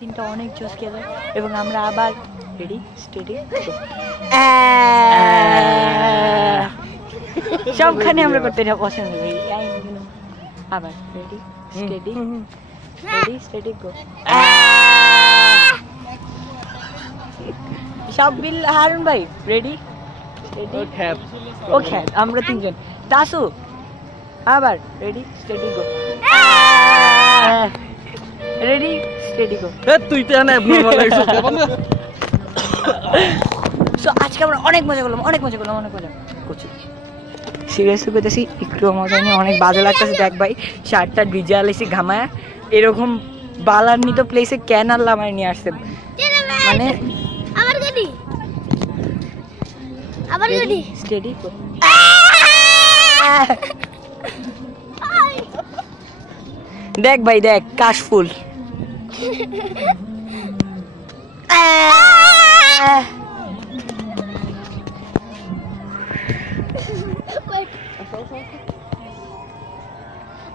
তিনটা অনেক জোস খেলে এবং আমরা আবার রেডি স্টেডি সবখানে আমরা করতে পছন্দ করি। আবার রেডি স্টেডি স্টেডি গো। সব বিল হারুন ভাই রেডি স্টেডি ও খ্যাত আমরা তিনজন দাসু আবার ready steady go. Ready steady go. তুই তো না অ্যাবনরমাল লাগছ। সো আজকে আমরা অনেক মজা করলাম অনেক মজা করছি। সিরিয়াসলি কইতেছি একটু মজা নিয়ে অনেক বাজে লাগতেছে। দেখ ভাই শার্টটা ভিজে আলাইছি ঘামায় এরকম বালান্বিত প্লেসে কেন আল্লাহ আমার নিয়ে আসছে মানে আবার গাড়ি স্টেডি গো। দেখ ভাই দেখ কাশফুল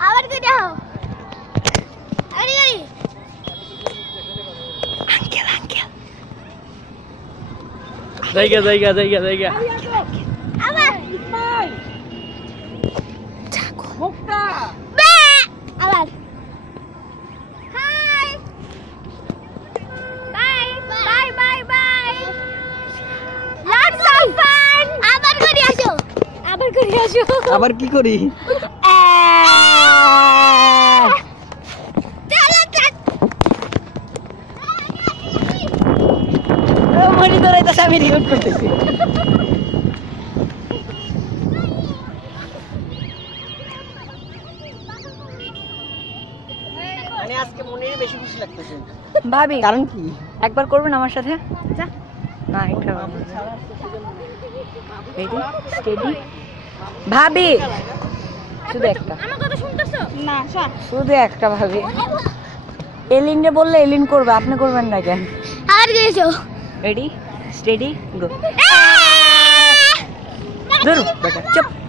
আবার কি দাও আরে গাড়ি আঙ্কেল জায়গা আবার চাকু মুক্তা আবার high by lots of fun আবার করে আসো আবার কি করি? মনি ধরাইতেছে আমি রিপোর্ট করতেছি। মানে আজকে মনের বেশি খুশি লাগতেছে। ভাবি কারণ কি? একবার করবেন আমার সাথে? না একটা রেডি স্টেডি ভাবি শুধু একটা আমার কথা শুনতেছো না শোন শুধু একটা ভাবি এলিনরে বললে এলিন করবে আপনি করবেন না কেন? আর গেছো রেডি স্টেডি গো। ধরো বেটা চুপ।